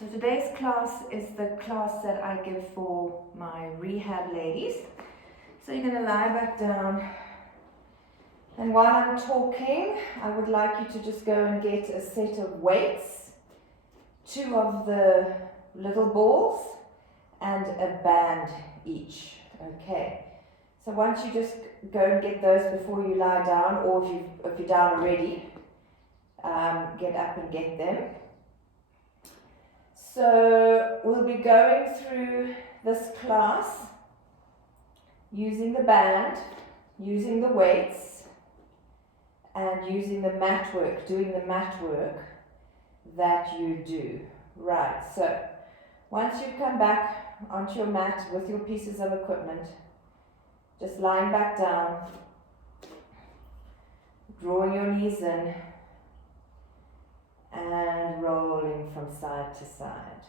So today's class is the class that I give for my rehab ladies. So you're going to lie back down, and while I'm talking, I would like you to just go and get a set of weights, 2 of the little balls and a band each. Okay, so once you just go and get those before you lie down, or if you're down already, get up and get them. So we'll be going through this class using the band, using the weights, and using the mat work, doing the mat work that you do. Right, so once you come back onto your mat with your pieces of equipment, just lying back down, drawing your knees in, and rolling from side to side.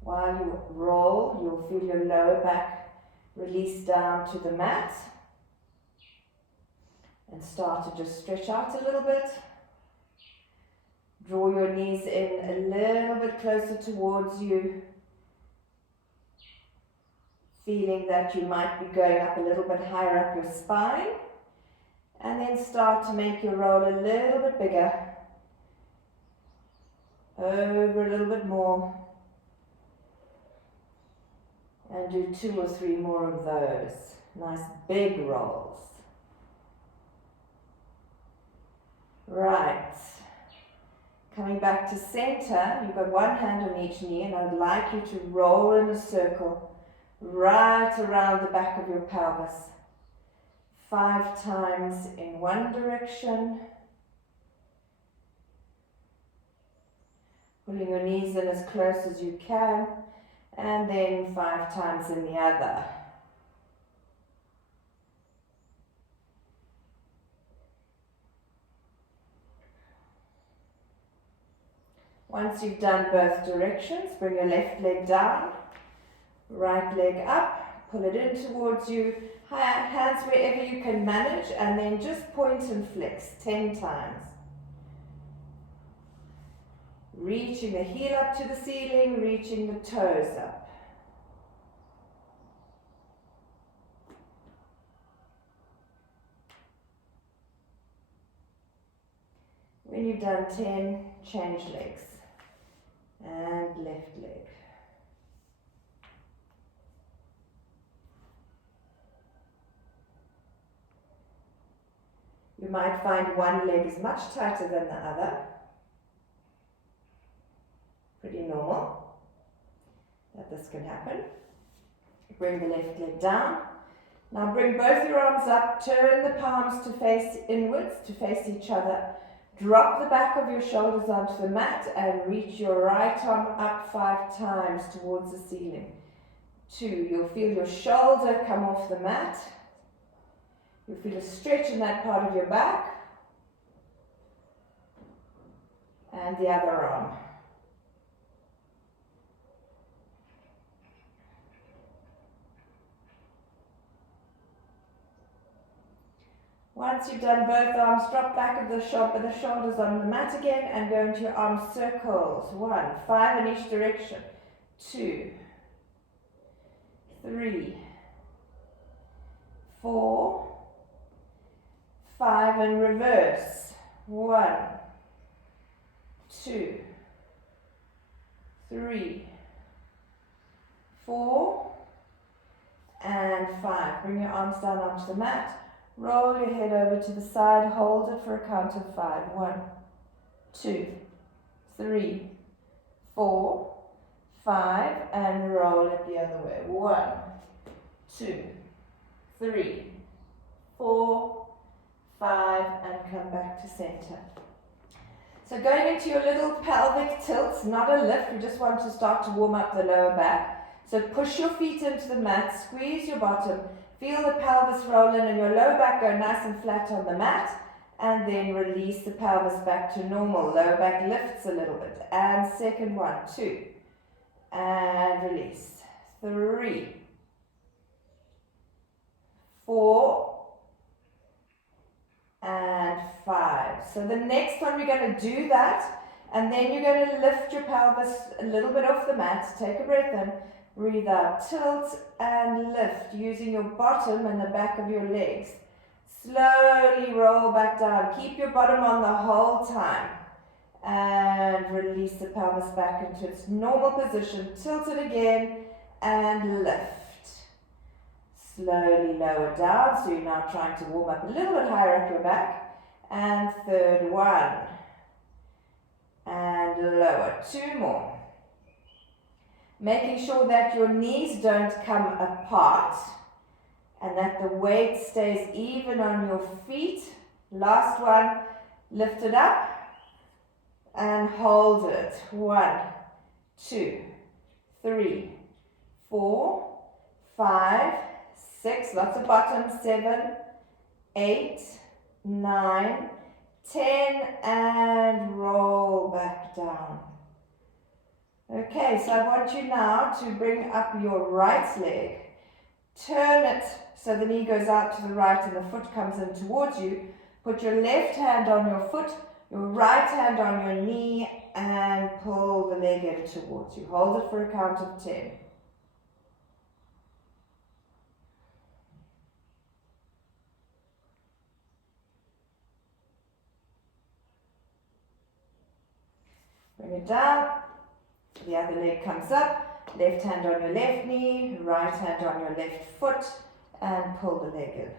While you roll, you'll feel your lower back release down to the mat and start to just stretch out a little bit. Draw your knees in a little bit closer towards you, feeling that you might be going up a little bit higher up your spine, and then start to make your roll a little bit bigger, over a little bit more, and do 2 or 3 more of those. Nice big rolls. Right. Coming back to center, you've got one hand on each knee, and I would like you to roll in a circle right around the back of your pelvis. 5 times in one direction. Pulling your knees in as close as you can, and then 5 times in the other. Once you've done both directions, bring your left leg down, right leg up, pull it in towards you, hands wherever you can manage, and then just point and flex 10 times. Reaching the heel up to the ceiling, reaching the toes up. When you've done 10, change legs and left leg. You might find one leg is much tighter than the other. Pretty normal that this can happen. Bring the left leg down. Now bring both your arms up, turn the palms to face inwards, to face each other. Drop the back of your shoulders onto the mat and reach your right arm up 5 times towards the ceiling. 2, you'll feel your shoulder come off the mat. You'll feel a stretch in that part of your back. And the other arm. Once you've done both arms, drop back of the shoulders on the mat again and go into your arm circles. 1, 5 in each direction. 2, 3, 4, 5 in reverse. 1, 2, 3, 4, and 5. Bring your arms down onto the mat. Roll your head over to the side, hold it for a count of 5. 1, 2, 3, 4, 5, and roll it the other way. 1, 2, 3, 4, 5, and come back to center. So going into your little pelvic tilts, not a lift, we just want to start to warm up the lower back. So push your feet into the mat, squeeze your bottom, feel the pelvis roll in and your lower back go nice and flat on the mat, and then release the pelvis back to normal. Lower back lifts a little bit. And second one, 2, and release. 3, 4, So the next one we're going to do that, and then you're going to lift your pelvis a little bit off the mat. Take a breath in, breathe out, tilt and lift using your bottom and the back of your legs. Slowly roll back down. Keep your bottom on the whole time. And release the pelvis back into its normal position. Tilt it again and lift. Slowly lower down. So you're now trying to warm up a little bit higher up your back. And third one. And lower. Two more. Making sure that your knees don't come apart and that the weight stays even on your feet. Last one. Lift it up. And hold it. 1, 2, 3, 4, 5, 6, lots of bottom, 7, 8, 9, 10, and roll back down. Okay, so I want you now to bring up your right leg. Turn it so the knee goes out to the right and the foot comes in towards you. Put your left hand on your foot, your right hand on your knee, and pull the leg in towards you. Hold it for a count of 10. Bring it down. The other leg comes up. Left hand on your left knee, right hand on your left foot, and pull the leg in.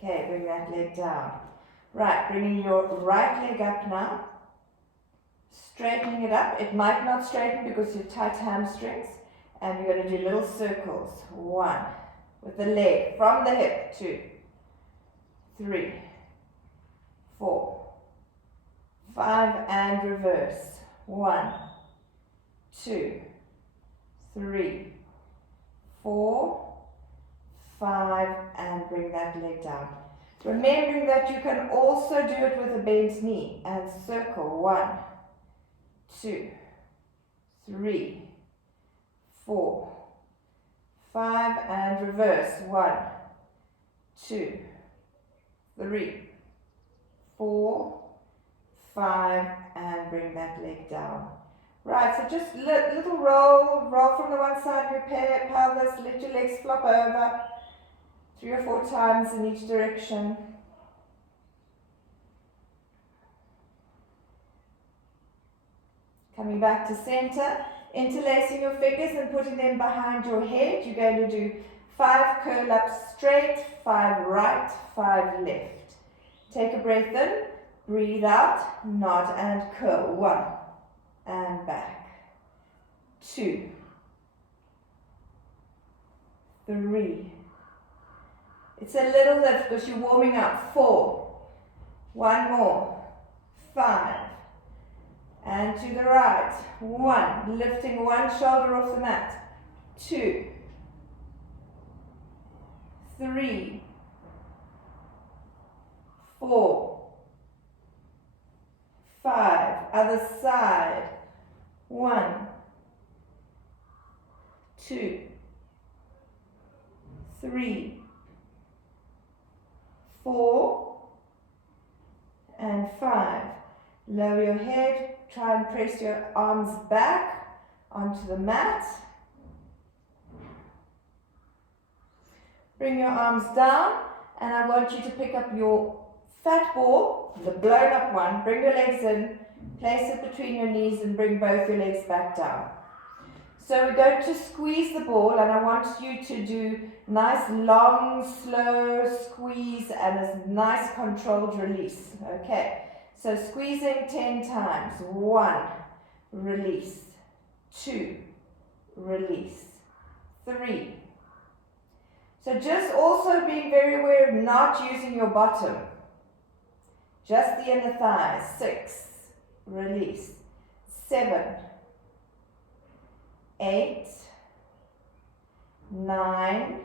Okay, bring that leg down. Right, bringing your right leg up now. Straightening it up. It might not straighten because you have tight hamstrings. And you're going to do little circles. 1, with the leg from the hip. 2, 3, 4, 5, and reverse. 1, 2, 3, 4, 5, and bring that leg down. Remembering that you can also do it with a bent knee and circle. 1, 2, 3, 4, 5, and reverse. 1, 2, 3, 4, 5, and bring that leg down. Right, so just little roll from the one side of your pelvis, let your legs flop over 3 or 4 times in each direction. Coming back to center, interlacing your fingers and putting them behind your head. You're going to do 5 curl ups straight, 5 right, 5 left. Take a breath in, breathe out, nod and curl. 1, and back. 2, 3. It's a little lift because you're warming up. 4, 1 more. 5, and to the right. 1, lifting one shoulder off the mat. 2, 3, 4, 5. Other side. 1, 2, 3, 4, and 5. Lower your head, try and press your arms back onto the mat. Bring your arms down, and I want you to pick up your fat ball, the blown up one. Bring your legs in, place it between your knees, and bring both your legs back down. So we're going to squeeze the ball, and I want you to do nice long, slow squeeze and a nice controlled release. Okay, so squeezing 10 times. 1, release. 2, release. 3. So just also being very aware of not using your bottom. Just the inner thighs. 6, release. 7, 8, 9,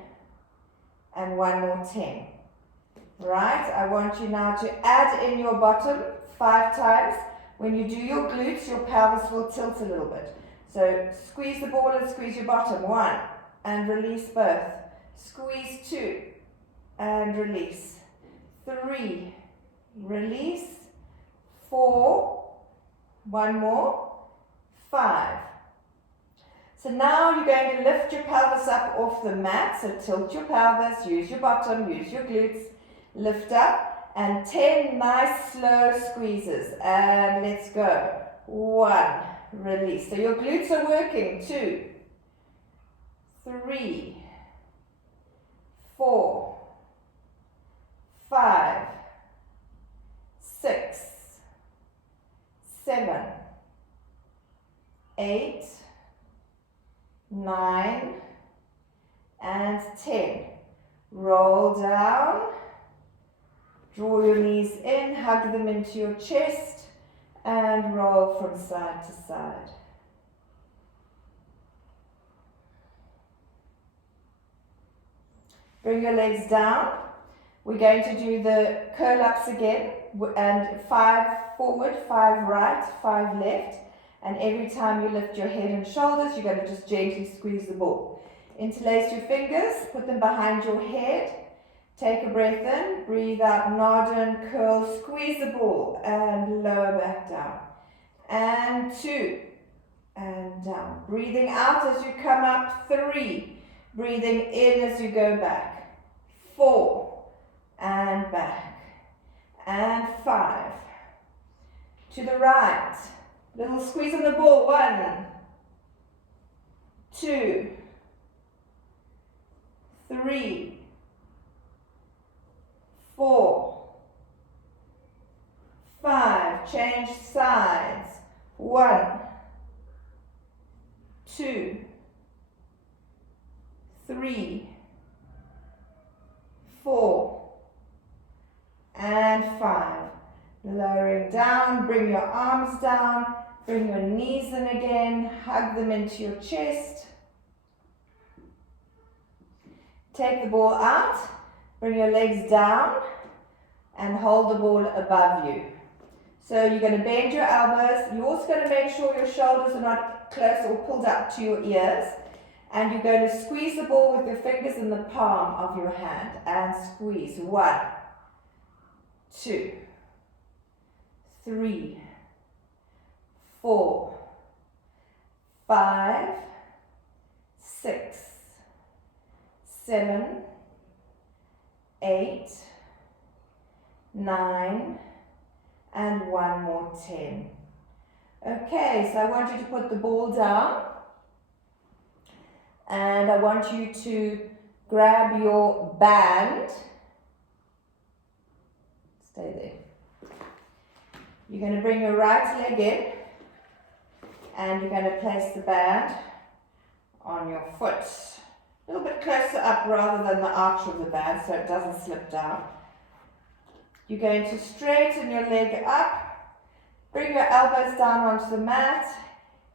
and 1 more. 10. Right, I want you now to add in your bottom 5 times. When you do your glutes, your pelvis will tilt a little bit. So squeeze the ball and squeeze your bottom. 1, and release both. Squeeze 2, and release. 3, release. 4, one more. 5. So now you're going to lift your pelvis up off the mat. So tilt your pelvis, use your bottom, use your glutes. Lift up, and 10 nice slow squeezes. And let's go. 1, release. So your glutes are working. 2, 3, 4, 5, 6, 7, 8, 9, and 10. Roll down. Draw your knees in, hug them into your chest, and roll from side to side. Bring your legs down. We're going to do the curl-ups again, and 5 forward, 5 right, 5 left. And every time you lift your head and shoulders, you're going to just gently squeeze the ball. Interlace your fingers, put them behind your head. Take a breath in, breathe out, nod and curl, squeeze the ball, and lower back down. And 2, and down. Breathing out as you come up. 3, breathing in as you go back. 4, and back. And 5. To the right. Little squeeze on the ball. 1, 2, 3, 4, 5. Change sides. 1, 2, 3, 4, and 5. Lowering down, bring your arms down, bring your knees in again, hug them into your chest. Take the ball out, bring your legs down, and hold the ball above you. So you're going to bend your elbows. You're also going to make sure your shoulders are not close or pulled up to your ears. And you're going to squeeze the ball with your fingers in the palm of your hand. And squeeze. 1, 2, 3, 4, 5, 6, 7, 8, 9, and 1 more. 10. Okay, so I want you to put the ball down, and I want you to grab your band. Stay there. You're going to bring your right leg in, and you're going to place the band on your foot. A little bit closer up rather than the arch of the band so it doesn't slip down. You're going to straighten your leg up, bring your elbows down onto the mat,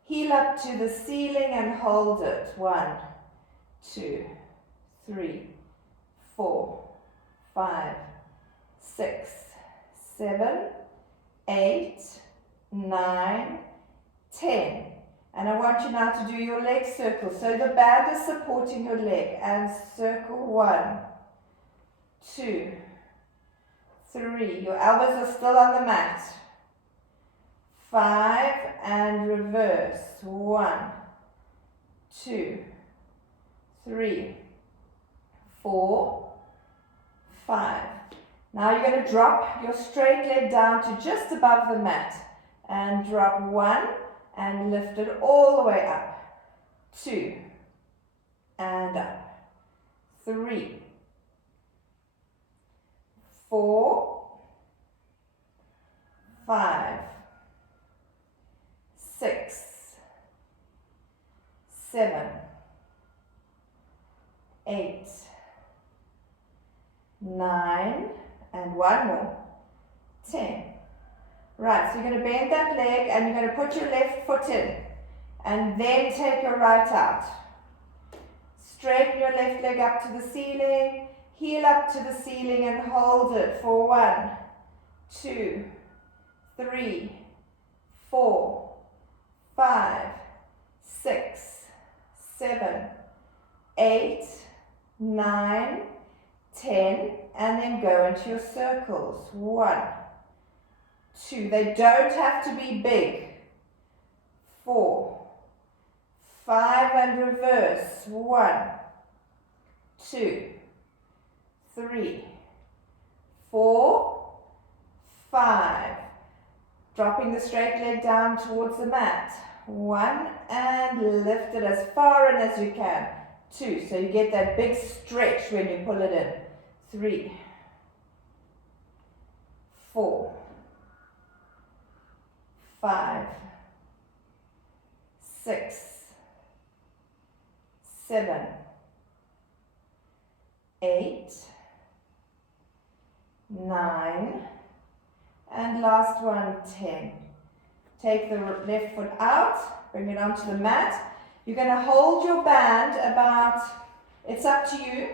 heel up to the ceiling and hold it. 1, 2, 3, 4, 5, 6, 7, 8, 9, 10. And I want you now to do your leg circle. So the band is supporting your leg. And circle. 1, 2, 3. Your elbows are still on the mat. 5, and reverse. 1, 2, 3, 4, 5. Now you're going to drop your straight leg down to just above the mat. And drop 1. And lift it all the way up. 2, and up. 3, 4, 5, 6, 7, 8, 9, and 1 more. 10. Right, so you're going to bend that leg and you're going to put your left foot in and then take your right out. Straighten your left leg up to the ceiling, heel up to the ceiling and hold it for 1, 2, 3, 4, 5, 6, 7, 8, 9, 10, and then go into your circles. 1, 2, they don't have to be big. 4, 5, and reverse. 1, 2, 3, 4, 5. Dropping the straight leg down towards the mat. 1, and lift it as far in as you can. 2, so you get that big stretch when you pull it in. 3, 4, 5, 6, 7, 8, 9, and last one, 10. Take the left foot out, bring it onto the mat. You're going to hold your band about, it's up to you,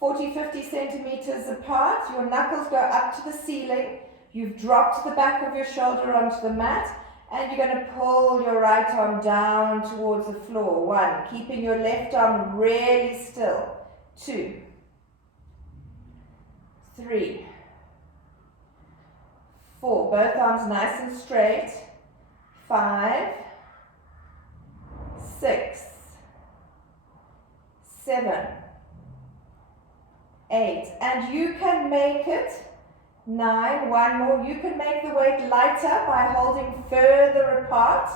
40, 50 centimeters apart. Your knuckles go up to the ceiling. You've dropped the back of your shoulder onto the mat, and you're going to pull your right arm down towards the floor. 1, keeping your left arm really still. 2, 3, 4, both arms nice and straight. 5, 6, 7, 8, and you can make it 9, 1 more. You can make the weight lighter by holding further apart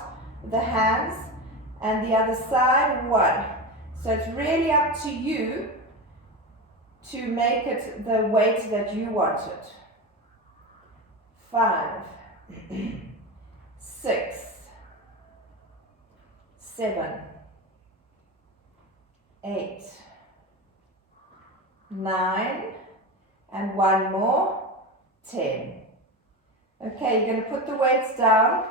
the hands, and the other side. 1. So it's really up to you to make it the weight that you want it. 5, 6, 7, 8, 9, and 1 more, 10. Okay, you're going to put the weights down,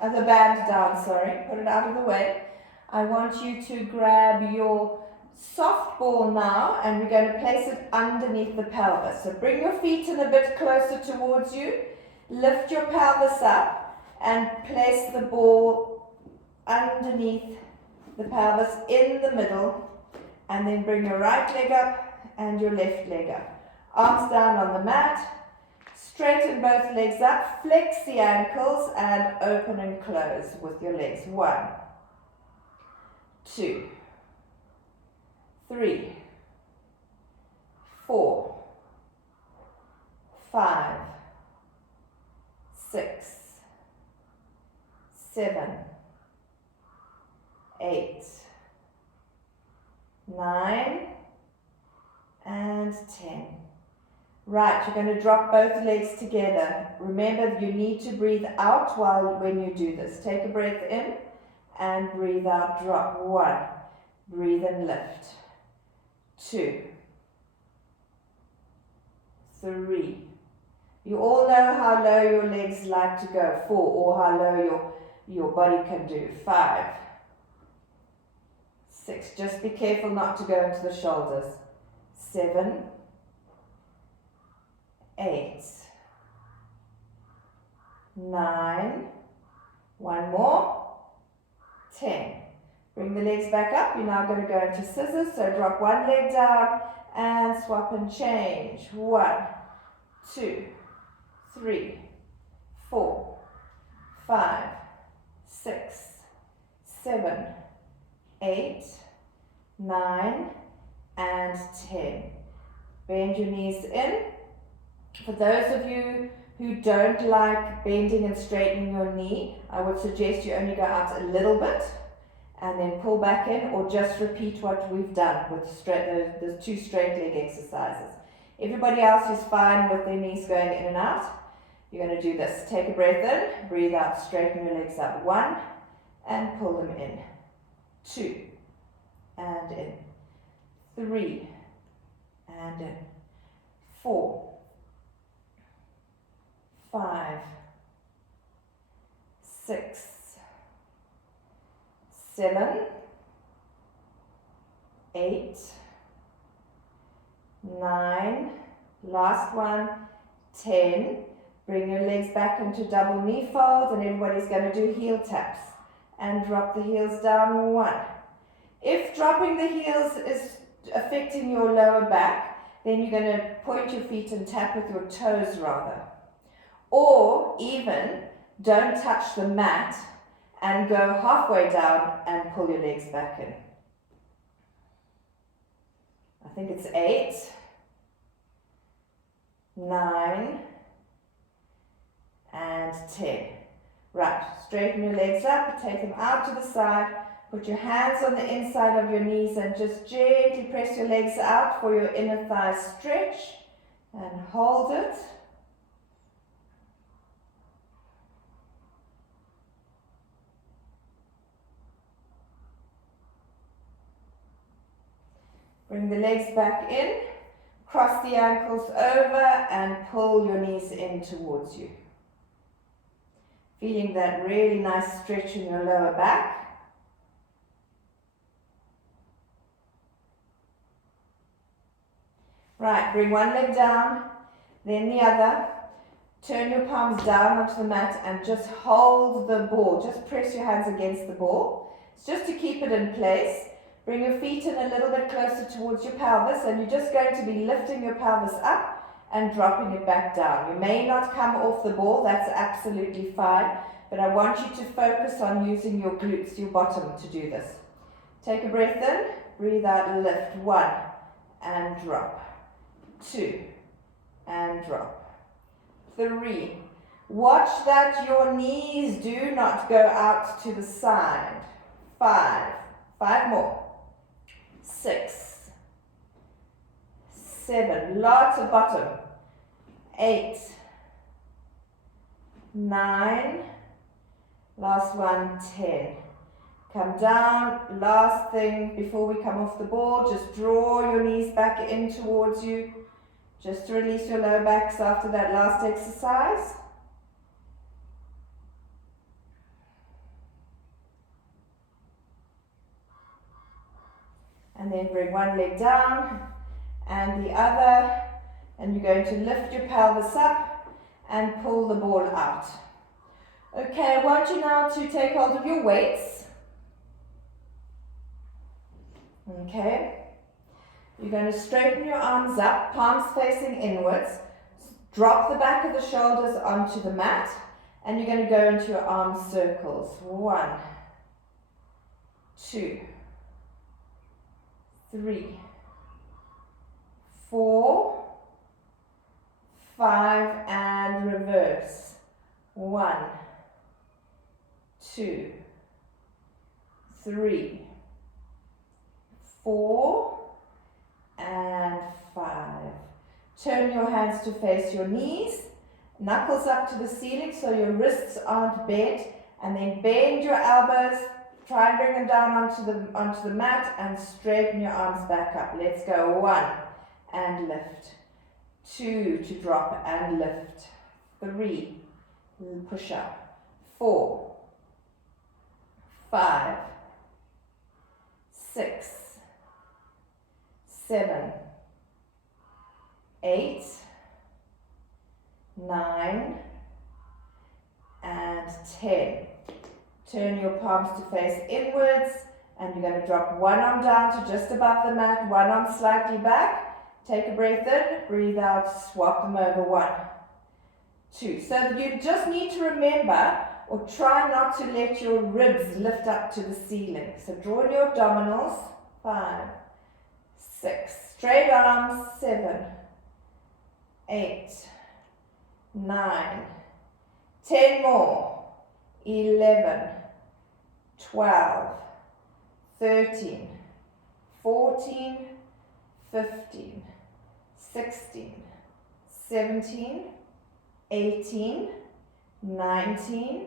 the band down, sorry, put it out of the way. I want you to grab your soft ball now, and we're going to place it underneath the pelvis. So bring your feet in a bit closer towards you, lift your pelvis up, and place the ball underneath the pelvis in the middle, and then bring your right leg up and your left leg up. Arms down on the mat, straighten both legs up, flex the ankles, and open and close with your legs. 1, 2, 3, 4, 5, 6, 7, 8, 9, and 10. Right, you're going to drop both legs together. Remember, you need to breathe out when you do this. Take a breath in and breathe out. Drop. 1. Breathe and lift. 2, 3. You all know how low your legs like to go. 4, or how low your body can do. 5, 6. Just be careful not to go into the shoulders. 7, 8, 9, 1 more, 10. Bring the legs back up. You're now going to go into scissors. So drop one leg down and swap and change. 1, 2, 3, 4, 5, 6, 7, 8, 9, and 10. Bend your knees in. For those of you who don't like bending and straightening your knee, I would suggest you only go out a little bit and then pull back in, or just repeat what we've done with the 2 straight leg exercises. Everybody else is fine with their knees going in and out. You're going to do this. Take a breath in, breathe out, straighten your legs up. 1, and pull them in. 2, and in. 3, and in. 4, 5, 6, 7, 8, 9, last one, 10. Bring your legs back into double knee fold, and everybody's going to do heel taps. And drop the heels down, 1. If dropping the heels is affecting your lower back, then you're going to point your feet and tap with your toes rather. Or even don't touch the mat and go halfway down and pull your legs back in. I think it's 8, 9, and 10. Right, straighten your legs up, take them out to the side, put your hands on the inside of your knees and just gently press your legs out for your inner thigh stretch and hold it. Bring the legs back in, cross the ankles over and pull your knees in towards you. Feeling that really nice stretch in your lower back. Right, bring one leg down, then the other. Turn your palms down onto the mat and just hold the ball. Just press your hands against the ball. It's just to keep it in place. Bring your feet in a little bit closer towards your pelvis, and you're just going to be lifting your pelvis up and dropping it back down. You may not come off the ball, that's absolutely fine, but I want you to focus on using your glutes, your bottom, to do this. Take a breath in, breathe out, lift. 1, and drop. 2, and drop. 3. Watch that your knees do not go out to the side. 5. 5 more. 6, 7, lots of bottom. 8, 9, last one, 10. Come down, last thing before we come off the ball, just draw your knees back in towards you, just to release your lower backs after that last exercise. And then bring one leg down and the other, and you're going to lift your pelvis up and pull the ball out. Okay, I want you now to take hold of your weights. Okay, you're going to straighten your arms up, palms facing inwards, drop the back of the shoulders onto the mat, and you're going to go into your arm circles. 1, 2, 3, 4, 5, and reverse. 1, 2, 3, 4, and 5. Turn your hands to face your knees, knuckles up to the ceiling so your wrists aren't bent, and then bend your elbows. Try and bring them down onto the mat and straighten your arms back up. Let's go. 1, and lift. 2, to drop and lift. 3, push up. 4, 5, 6, 7, 8, 9, and 10. Turn your palms to face inwards, and you're going to drop one arm down to just above the mat, one arm slightly back. Take a breath in, breathe out, swap them over. 1, 2. So you just need to remember, or try not to let your ribs lift up to the ceiling. So draw in your abdominals. 5, 6. Straight arms. 7, 8, 9, 10 more. 11, 12, 13, 14, 15, 16, 17, 18, 19,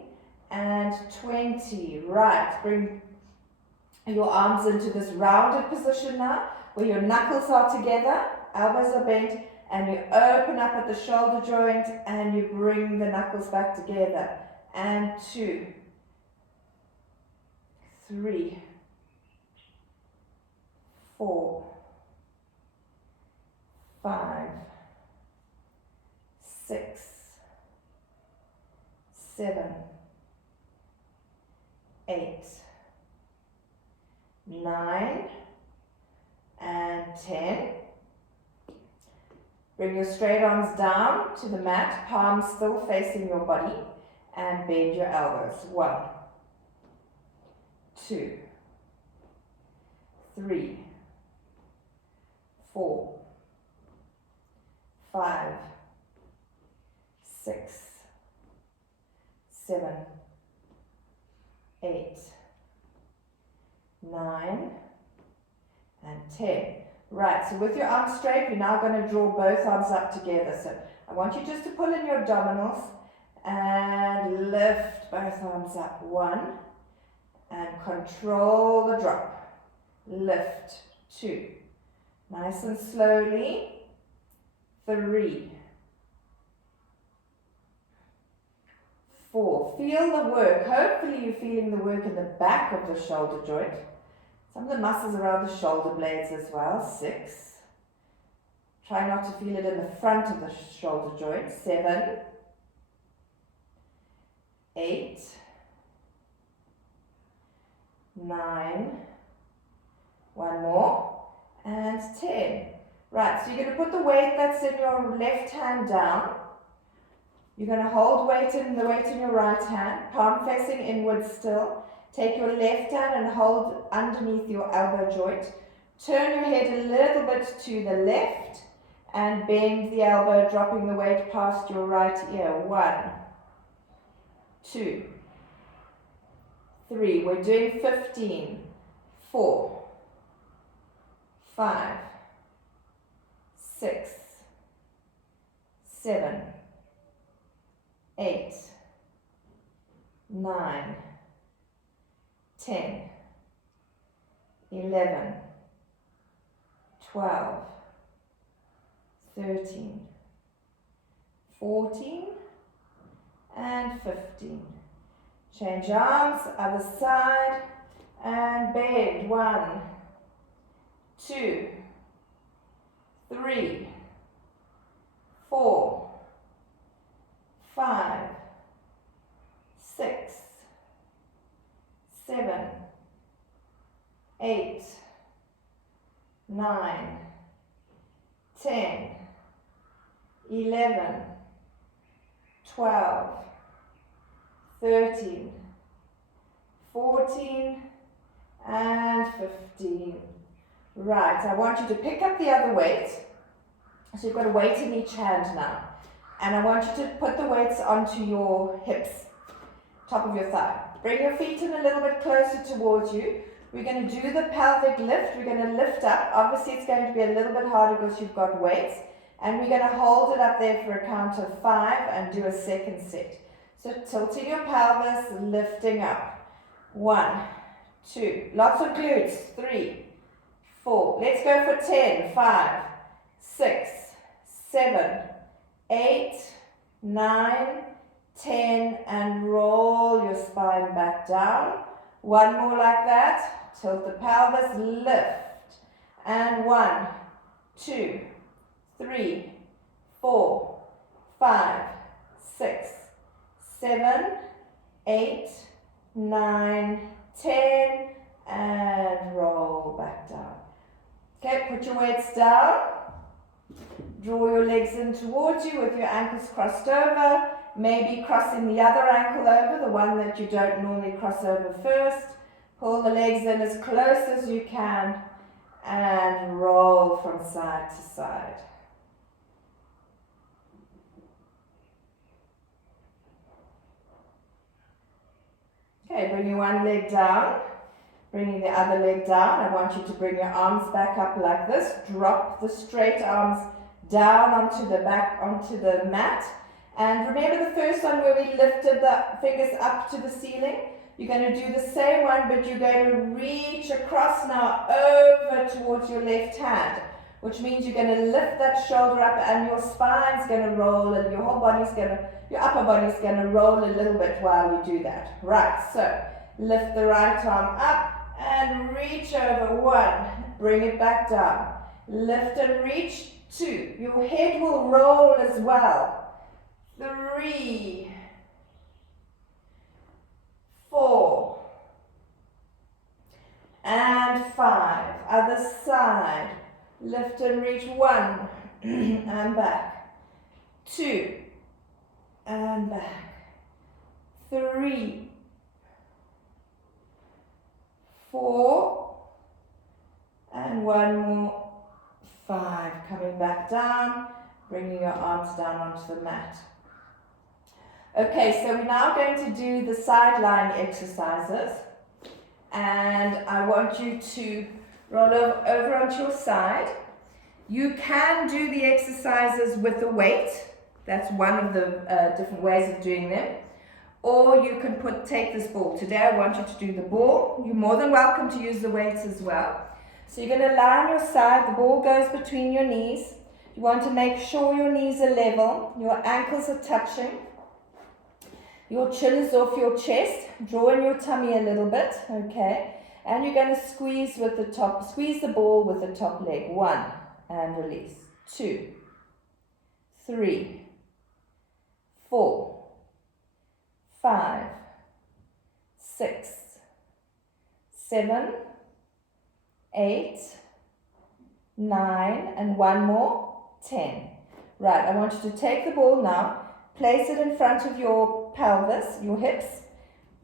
and 20. Right, bring your arms into this rounded position now, where your knuckles are together, elbows are bent, and you open up at the shoulder joint and you bring the knuckles back together. And 2, 3, 4, 5, 6, 7, 8, 9, and 10. Bring your straight arms down to the mat, palms still facing your body, and bend your elbows. 1, 2, 3, 4, 5, 6, 7, 8, 9, and 10. Right, so with your arms straight, you're now going to draw both arms up together. So I want you just to pull in your abdominals and lift both arms up. 1, and control the drop. Lift. 2. Nice and slowly. 3, 4. Feel the work. Hopefully you're feeling the work in the back of the shoulder joint. Some of the muscles around the shoulder blades as well. 6. Try not to feel it in the front of the shoulder joint. 7, 8, 9, one more, and 10. Right, so you're going to put the weight that's in your left hand down. You're going to hold the weight in your right hand, palm facing inwards still. Take your left hand and hold underneath your elbow joint. Turn your head a little bit to the left and bend the elbow, dropping the weight past your right ear. 1, 2, 3. We're doing 15. 4, 5, 6, 7, 8, 9, 10, 11, 12, 13, 14, and 15. Change arms, other side, and bend. 1, 2, 3, 4, 5, 6, 7, 8, 9, 10, 11, 12, 13, 14, and 15. Right, I want you to pick up the other weight. So you've got a weight in each hand now. And I want you to put the weights onto your hips, top of your thigh. Bring your feet in a little bit closer towards you. We're going to do the pelvic lift. We're going to lift up. Obviously, it's going to be a little bit harder because you've got weights. And we're going to hold it up there for a count of 5 and do a second set. So tilting your pelvis, lifting up. 1, 2. Lots of glutes. 3, 4. Let's go for 10. 5, 6, 7, 8, 9, 10, and roll your spine back down. 1 more like that. Tilt the pelvis, lift. And 1, 2, 3, 4, 5, 6, 7, 8, 9, 10, and roll back down. Okay, put your weights down. Draw your legs in towards you with your ankles crossed over. Maybe crossing the other ankle over, the one that you don't normally cross over first. Pull the legs in as close as you can and roll from side to side. Okay, bringing one leg down, bringing the other leg down. I want you to bring your arms back up like this. Drop the straight arms down onto the mat. And remember the first one where we lifted the fingers up to the ceiling? You're going to do the same one, but you're going to reach across now over towards your left hand, which means you're going to lift that shoulder up and your spine's going to roll and your upper body's going to roll a little bit while you do that. Right, so lift the right arm up and reach over. 1, bring it back down. Lift and reach. 2, your head will roll as well. 3, 4, and 5. Other side. Lift and reach 1, and back. 2, and back. 3, 4, and 1 more. 5. Coming back down, bringing your arms down onto the mat. Okay, so we're now going to do the sideline exercises, and I want you to roll over onto your side. You can do the exercises with a weight. That's one of the different ways of doing them. Or you can take this ball. Today I want you to do the ball. You're more than welcome to use the weights as well. So you're going to lie on your side. The ball goes between your knees. You want to make sure your knees are level. Your ankles are touching. Your chin is off your chest. Draw in your tummy a little bit. Okay. And you're going to squeeze the ball with the top leg. 1, and release. 2, 3, 4, 5, 6, 7, 8, 9, and 1 more, 10. Right, I want you to take the ball now, place it in front of your pelvis, your hips,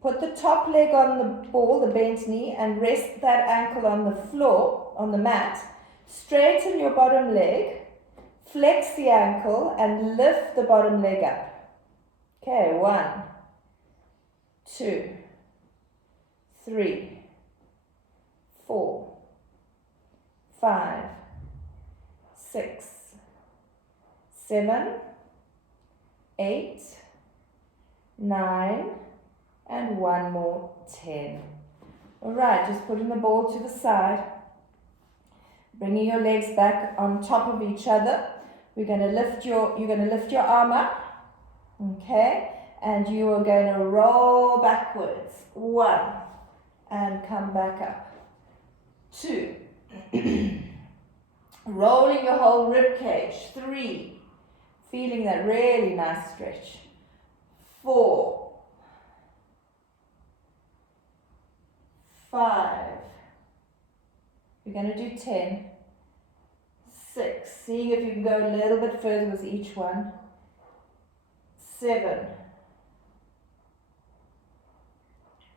put the top leg on the ball, the bent knee, and rest that ankle on the floor, on the mat. Straighten your bottom leg, flex the ankle, and lift the bottom leg up. Okay, 1, 2, 3, 4, 5, 6, 7, 8, 9, and 1 more, 10. Alright, just putting the ball to the side, bringing your legs back on top of each other. You're going to lift your arm up, okay, and you are going to roll backwards. 1, and come back up. 2, rolling your whole rib cage. 3, feeling that really nice stretch. 4, 5, you're going to do 10, 6, seeing if you can go a little bit further with each one, 7,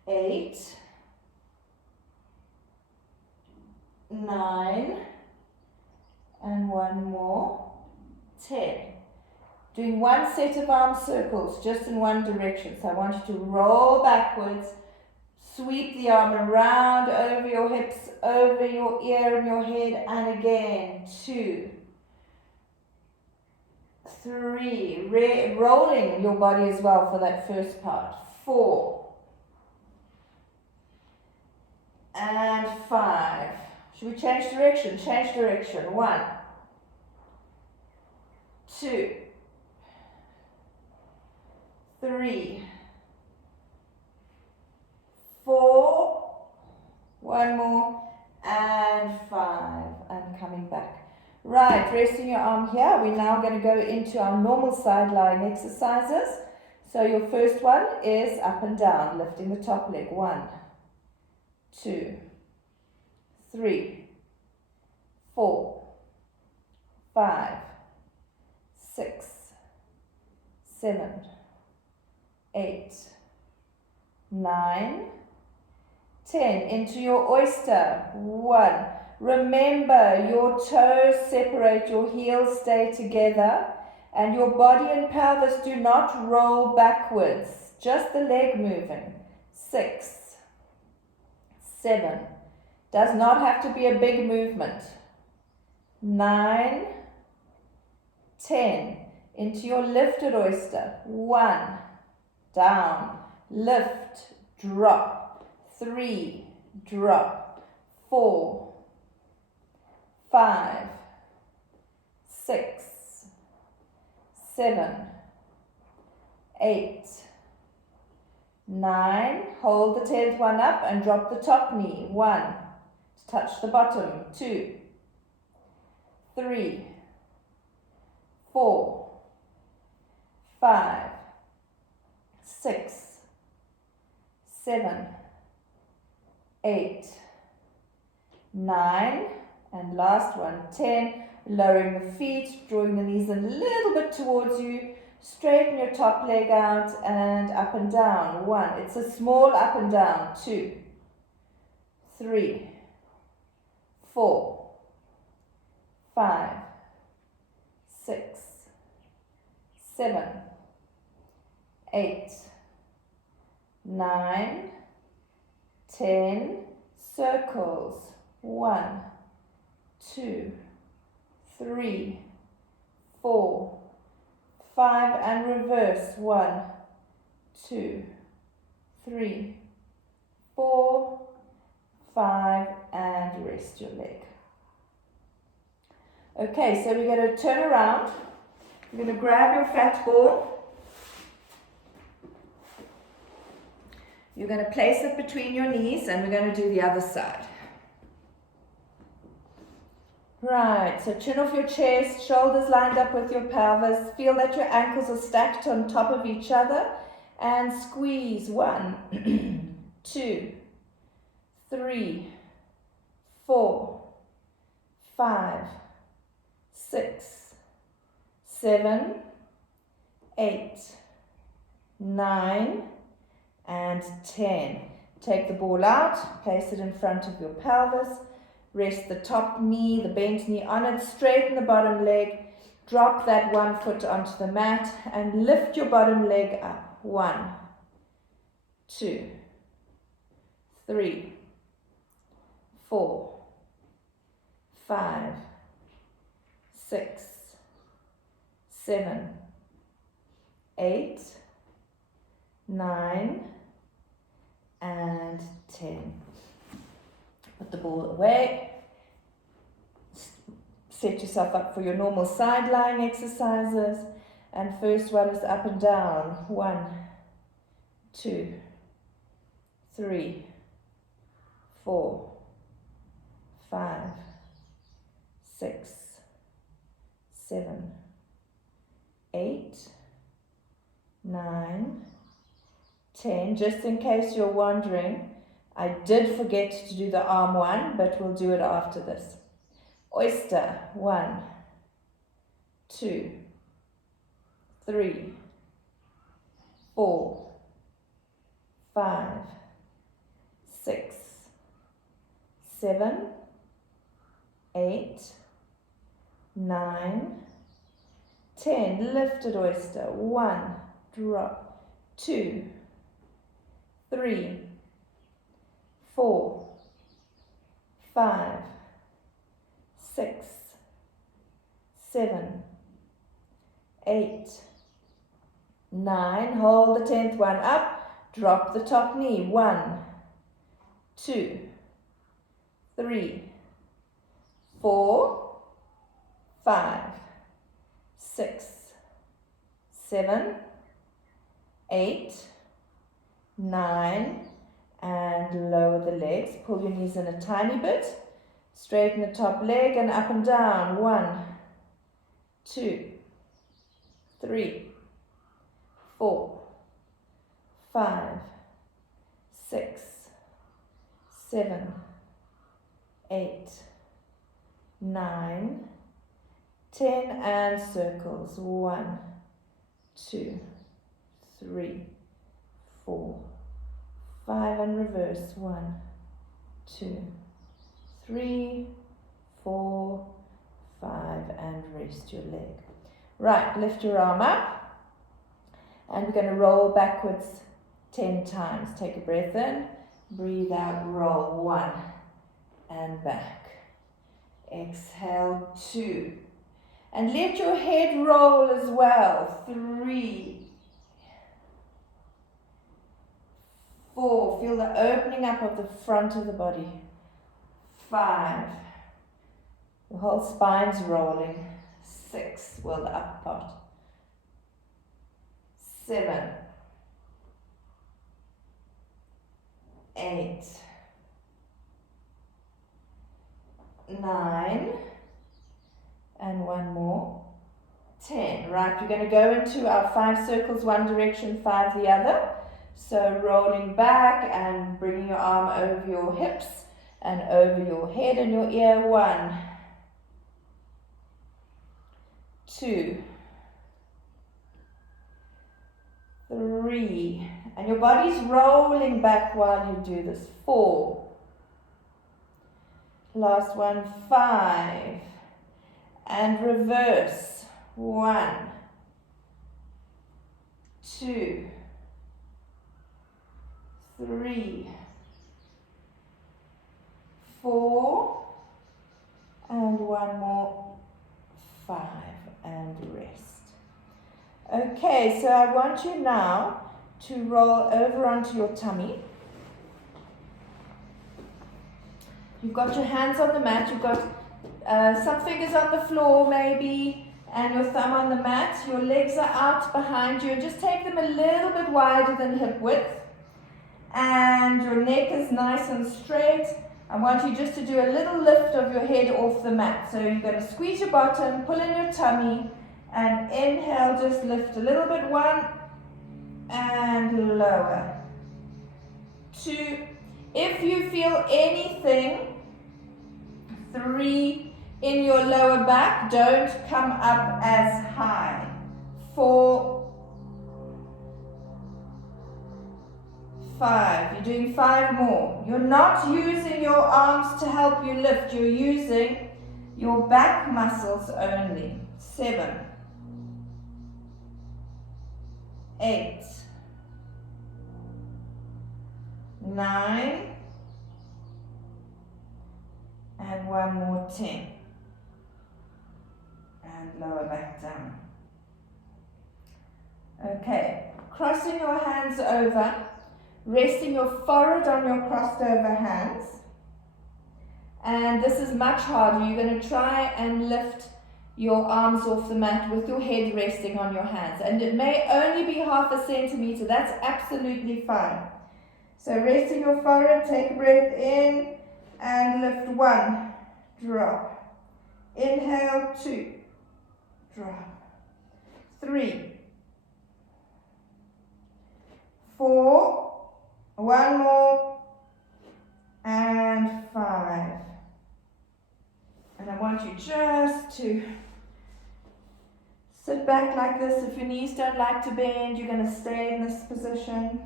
8, 9, and 1 more, 10. Doing 1 set of arm circles just in one direction. So I want you to roll backwards, sweep the arm around over your hips, over your ear and your head, and again. 2, 3, rolling your body as well for that first part. 4, and 5. Should we change direction? Change direction. 1, 2, 3, 4, 1 more, and 5, and coming back. Right, resting your arm here. We're now going to go into our normal side lying exercises. So your first one is up and down, lifting the top leg. 1, 2, 3, 4, 5, 6, 7, 8, 9, 10. Into your oyster. 1. Remember, your toes separate, your heels stay together, and your body and pelvis do not roll backwards, just the leg moving. 6, 7. Does not have to be a big movement. 9, 10. Into your lifted oyster. 1, down, lift, drop. 3, drop. 4, 5, 6, 7, 8, 9. Hold the 10th one up and drop the top knee. 1, touch the bottom. 2, 3, 4, 5, 6, 7, 8, 9, and last one, 10. Lowering the feet, drawing the knees a little bit towards you. Straighten your top leg out and up and down. 1. It's a small up and down. 2, 3, 4, 5, 6, 7, 8, 9, 10. Circles. 1, 2, 3, 4, 5, and reverse. 1, 2, 3, 4, 5, and rest your leg. Okay, so we're going to turn around. You're going to grab your fat ball. You're going to place it between your knees, and we're going to do the other side. Right, so chin off your chest, shoulders lined up with your pelvis. Feel that your ankles are stacked on top of each other, and squeeze. 1, 2, 3, 4, 5, 6, 7, 8, 9, and 10. Take the ball out, place it in front of your pelvis. Rest the top knee, the bent knee on it, straighten the bottom leg, drop that one foot onto the mat and lift your bottom leg up. 1, 2, 3, 4, 5, 6, 7, 8, 9, and 10. Put the ball away. Set yourself up for your normal side lying exercises. And first one is up and down. 1, 2, 3, 4, 5, 6, 7, 8, 9, 10. Just in case you're wondering, I did forget to do the arm one, but we'll do it after this. Oyster. 1, 2, 3, 4, 5, 6, 7, 8, 9, 10. Lifted oyster. 1, drop. 2, 3, 4, 5, 6, 7, 8, 9. Hold the 10th one up. Drop the top knee. 1, 2, 3, 4, 5, 6, 7, 8, 9, and lower the legs. Pull your knees in a tiny bit. Straighten the top leg and up and down. 1, 2, 3, 4, 5, 6, 7, 8, 9, 10, and circles. 1, 2, 3, 4, 5, and reverse. 1, 2, 3, 4, 5, and rest your leg. Right, lift your arm up, and we're going to roll backwards 10 times. Take a breath in, breathe out, roll. 1, and back. Exhale, 2, and let your head roll as well. 3, 4, feel the opening up of the front of the body. 5, the whole spine's rolling. 6, well, the upper part. 7, 8, 9, and one more. 10. Right, we're going to go into our 5 circles, one direction, 5 the other. So rolling back and bringing your arm over your hips and over your head and your ear. 1, 2, 3, and your body's rolling back while you do this. 4, last one. 5, and reverse. 1, 2, 3, 4, and one more. 5, and rest. Okay, so I want you now to roll over onto your tummy. You've got your hands on the mat, you've got some fingers on the floor maybe, and your thumb on the mat. Your legs are out behind you, and just take them a little bit wider than hip width. And your neck is nice and straight. I want you just to do a little lift of your head off the mat. So you're going to squeeze your bottom, pull in your tummy, and inhale, just lift a little bit. 1, and lower. 2, if you feel anything. 3, in your lower back, don't come up as high. 4, 5, you're doing 5 more. You're not using your arms to help you lift, you're using your back muscles only. 7, 8, 9, and one more. 10, and lower back down. Okay, crossing your hands over, resting your forehead on your crossed over hands, and this is much harder. You're going to try and lift your arms off the mat with your head resting on your hands, and it may only be ½ centimeter. That's absolutely fine. So resting your forehead, take a breath in and lift. 1, drop, inhale. 2, drop, 3, 4, one more, and 5. And I want you just to sit back like this. If your knees don't like to bend, you're going to stay in this position.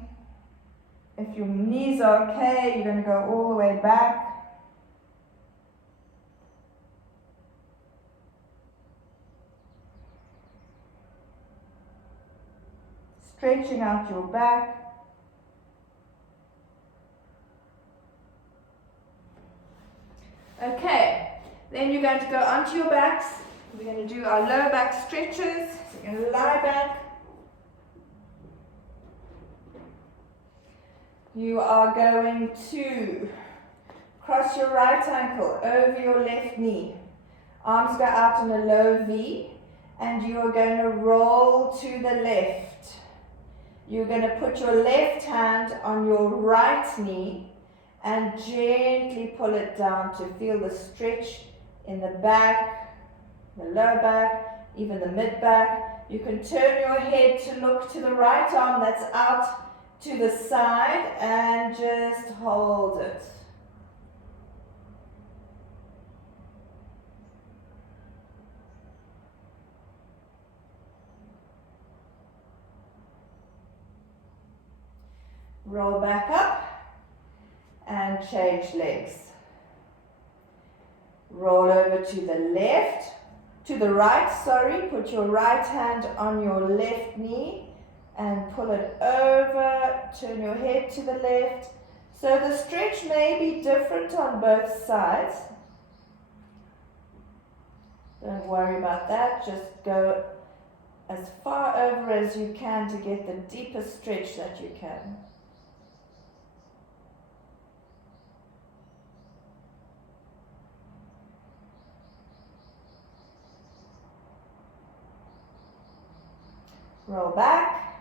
If your knees are okay, you're going to go all the way back. Stretching out your back. Okay, then you're going to go onto your backs. We're going to do our lower back stretches. So you're going to lie back. You are going to cross your right ankle over your left knee. Arms go out in a low V, and you are going to roll to the left. You're going to put your left hand on your right knee and gently pull it down to feel the stretch in the back, the lower back, even the mid back. You can turn your head to look to the right arm that's out to the side and just hold it. Roll back up and change legs. Roll over to the left, to the right, sorry. Put your right hand on your left knee and pull it over. Turn your head to the left. So the stretch may be different on both sides. Don't worry about that. Just go as far over as you can to get the deepest stretch that you can. Roll back.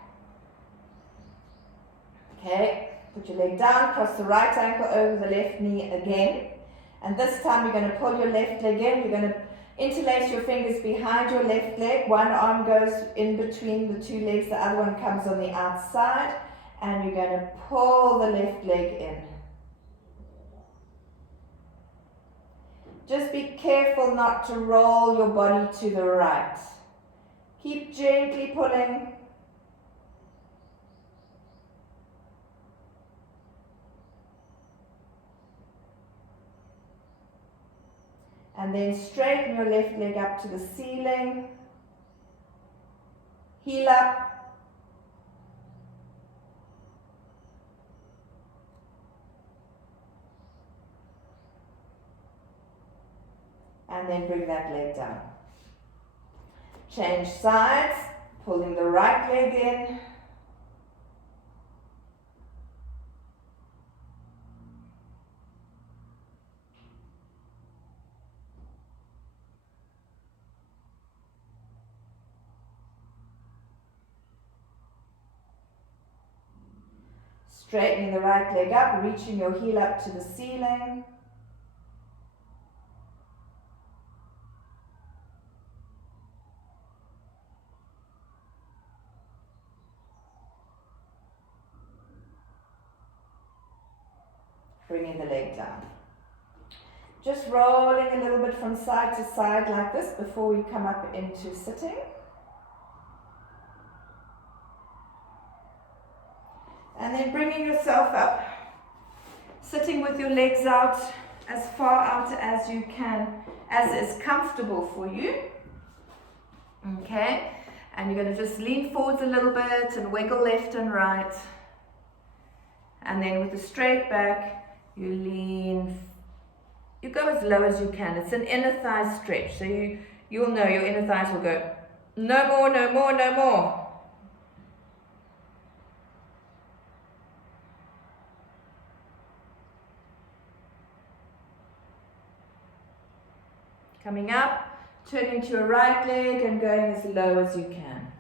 Okay, put your leg down, cross the right ankle over the left knee again. And this time you're going to pull your left leg in. You're going to interlace your fingers behind your left leg. One arm goes in between the two legs, the other one comes on the outside. and you're going to pull the left leg in. Just be careful not to roll your body to the right. Keep gently pulling. And then straighten your left leg up to the ceiling. Heel up. And then bring that leg down. Change sides, pulling the right leg in. Straightening the right leg up, reaching your heel up to the ceiling. Bringing the leg down. Just rolling a little bit from side to side like this before we come up into sitting. And then bringing yourself up, sitting with your legs out as far out as you can, as is comfortable for you. Okay, and you're going to just lean forwards a little bit and wiggle left and right. And then with the straight back, you lean, you go as low as you can. It's an inner thigh stretch, so you'll know your inner thighs will go, no more, no more, no more. Coming up, turning to your right leg and going as low as you can.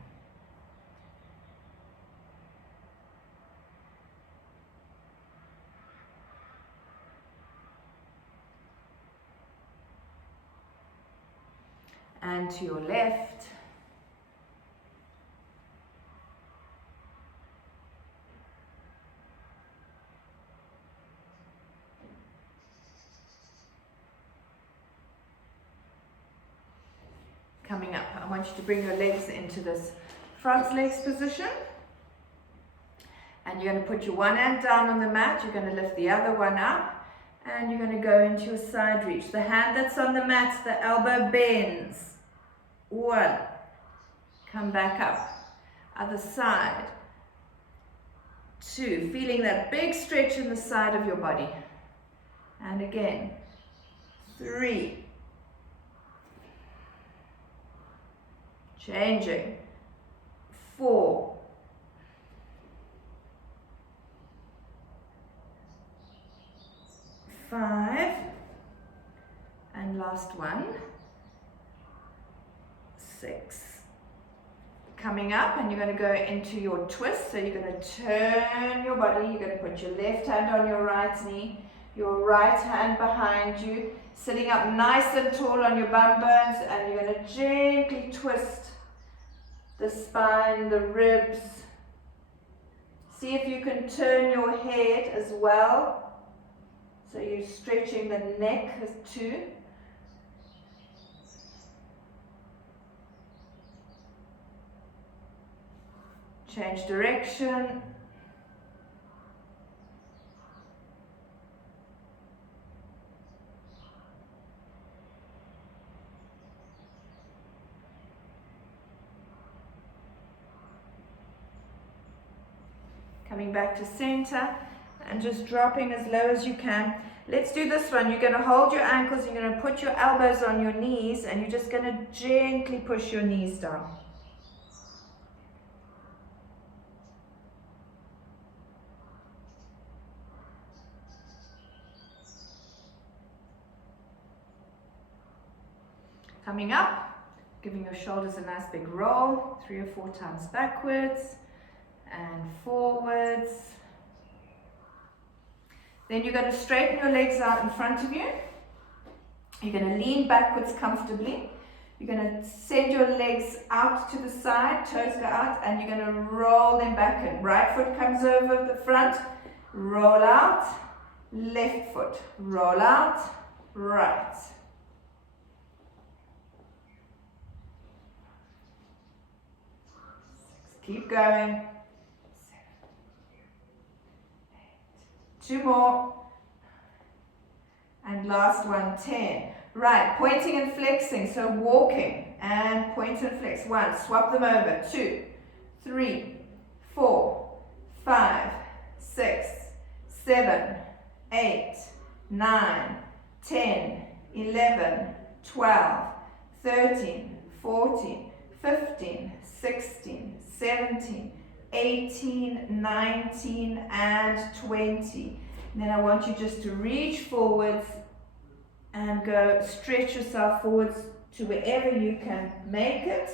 And to your left. Coming up, I want you to bring your legs into this front legs position. And you're going to put your one hand down on the mat, you're going to lift the other one up, and you're going to go into your side reach. The hand that's on the mat, the elbow bends. 1. Come back up. Other side. 2. Feeling that big stretch in the side of your body. And again. 3. Changing. 4. 5. And last one. 6. Coming up, and you're going to go into your twist. So you're going to turn your body. You're going to put your left hand on your right knee, your right hand behind you, sitting up nice and tall on your bum bones, and you're going to gently twist the spine, the ribs. See if you can turn your head as well. So you're stretching the neck too. Change direction. Coming back to center and just dropping as low as you can. Let's do this one. You're going to hold your ankles, you're going to put your elbows on your knees, and you're just going to gently push your knees down. Coming up, giving your shoulders a nice big roll, 3 or 4 times backwards and forwards. Then you're going to straighten your legs out in front of you. You're going to lean backwards comfortably. You're going to send your legs out to the side, toes go out, and you're going to roll them back in. Right foot comes over the front, roll out, left foot, roll out, right. Keep going. 2 more. And last one, 10. Right, pointing and flexing, so walking and point and flex. 1, swap them over. 2, 3, 4, 5, 6, 7, 8, 9, 10, 11, 12, 13, 14, 15, 16, 17, 18, 19, and 20. And then I want you just to reach forwards and go stretch yourself forwards to wherever you can make it.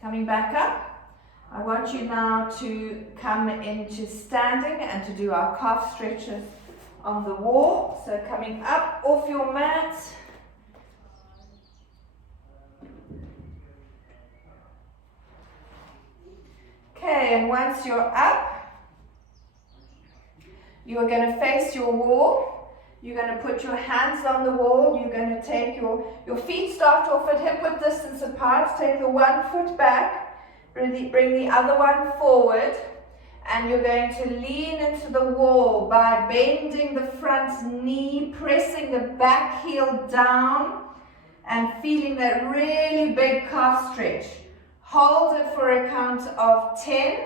Coming back up, I want you now to come into standing and to do our calf stretches on the wall. So coming up off your mat. Okay, and once you're up, you are going to face your wall. You're going to put your hands on the wall. You're going to take your feet start off at hip-width distance apart. Take the one foot back, bring the other one forward, and you're going to lean into the wall by bending the front knee, pressing the back heel down, and feeling that really big calf stretch. Hold it for a count of 10.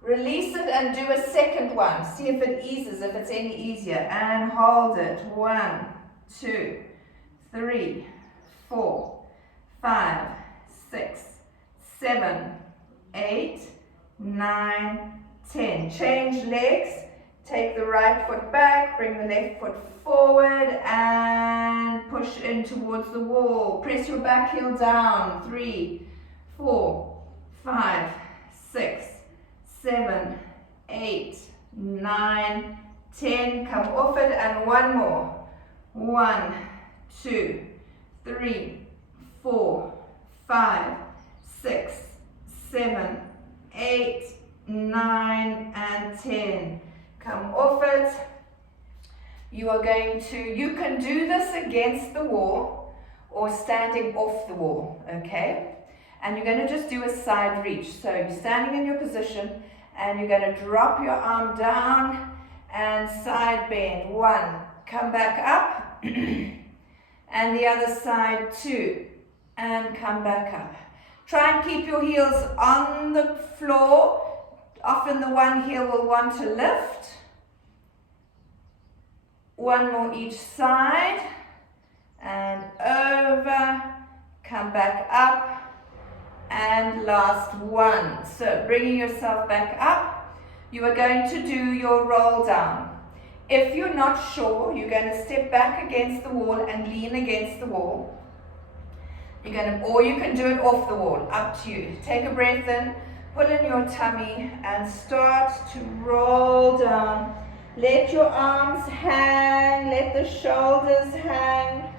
Release it and do a second one. See if it eases, if it's any easier. And hold it. 1, 2, 3, 4, 5, 6, 7, 8, 9, 10. Change legs. Take the right foot back, bring the left foot forward and push in towards the wall. Press your back heel down. 3, 4, 5, 6, 7, 8, 9, 10. Come off it and one more. 1, 2, 3, 4, 5, 6, 7, 8, 9, and 10. Come off it. You can do this against the wall or standing off the wall, okay? And you're going to just do a side reach. So you're standing in your position and you're going to drop your arm down and side bend. 1, come back up. And the other side, 2, and come back up. Try and keep your heels on the floor. Often the one heel will want to lift. 1 more each side, and over, come back up, and last one. So bringing yourself back up, you are going to do your roll down. If you're not sure, you're going to step back against the wall and lean against the wall. Or you can do it off the wall, up to you. Take a breath in, pull in your tummy, and start to roll down. Let your arms hang, let the shoulders hang.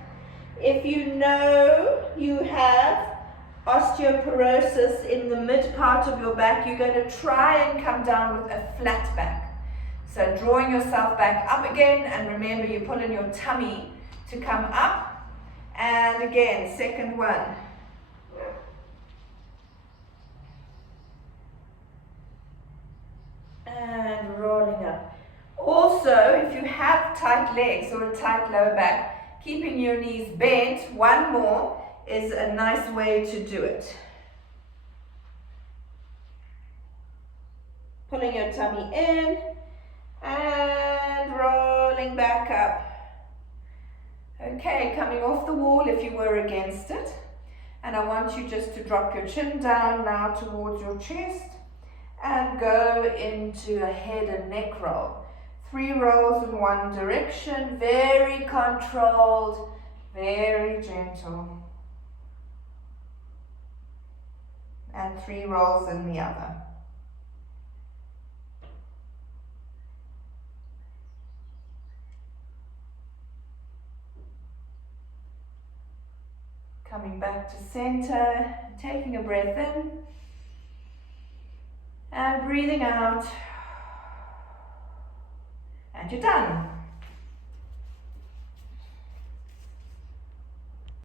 If you know you have osteoporosis in the mid part of your back, you're going to try and come down with a flat back. So drawing yourself back up again, and remember you pull in your tummy to come up. And again, second one. And rolling up. Also, if you have tight legs or a tight lower back, keeping your knees bent, one more, is a nice way to do it. Pulling your tummy in and rolling back up. Okay, coming off the wall if you were against it. And I want you just to drop your chin down now towards your chest and go into a head and neck roll. 3 rolls in one direction, very controlled, very gentle. and 3 rolls in the other. Coming back to center, taking a breath in and breathing out, and you're done.